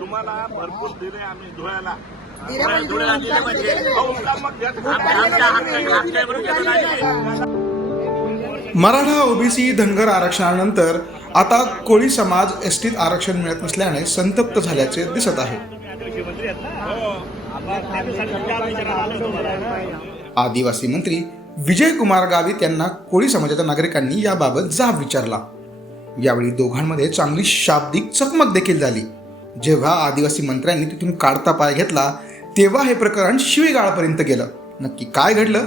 तुम्हाला भरपूर दिले आम्ही धुळ्याला. मराठा ओबीसी धनगर आरक्षणानंतर आता कोळी समाज एसटीत आरक्षण मिळत नसल्याने संतप्त झाल्याचे दिसत आहे. आदिवासी मंत्री विजयकुमार गावित यांना कोळी समाजाच्या नागरिकांनी याबाबत जाब विचारला. यावेळी दोघांमध्ये चांगली शाब्दिक चकमक देखील झाली. जेव्हा आदिवासी मंत्र्यांनी तिथून काढता पाय घेतला तेव्हा हे प्रकरण शिवीगाळापर्यंत गेलं. नक्की काय घडलं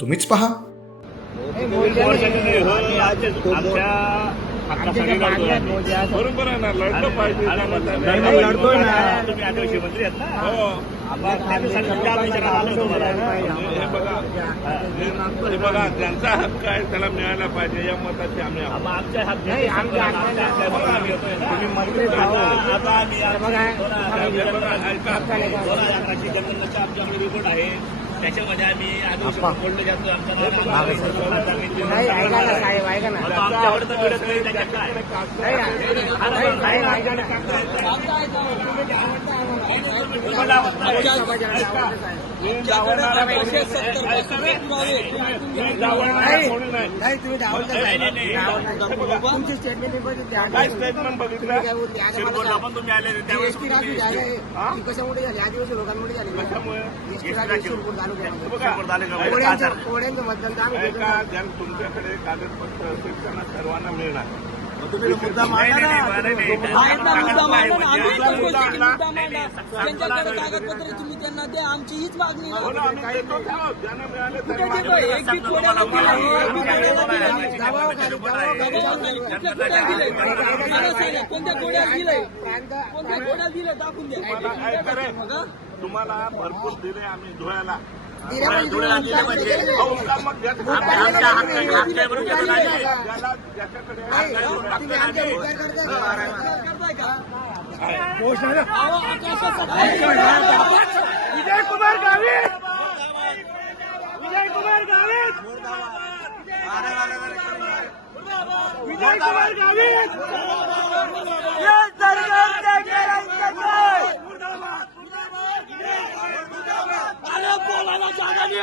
तुम्हीच पहा. बरोबर आहे ना, लढलं पाहिजे. लढतोय ना, तुम्ही आदिवासी मंत्री आहेत ना. हे बघा ज्यांचा हक्क आहे त्याला मिळायला पाहिजे या मताचे आम्ही आमच्या तुम्ही मंत्री आमच्याकडे रिपोर्ट आहे, त्याच्यामध्ये आम्ही बोललो जातो. स्टेटमेंट बघितलं आपण तुम्ही आले त्यावेळेस कशामुळे झाले, आदिवासी लोकांमुळे झाले. तुमच्याकडे कागदपत्र असेल त्यांना सर्वांना मिळणार. तुम्ही मुद्दा मांडा त्यांच्याकडे कागदपत्र तुम्ही त्यांना द्या, आमची हीच मागणी. ज्यांना मिळाले कोणत्या गोड्या दिलंय, कोणत्या गोड्या दिलं टाकून द्या. तुम्हाला भरपूर दिले आम्ही धुळ्याला. विजयकुमार गावित, विजयकुमार गावित, विजयकुमार गावित. बोलायला जागा नाही.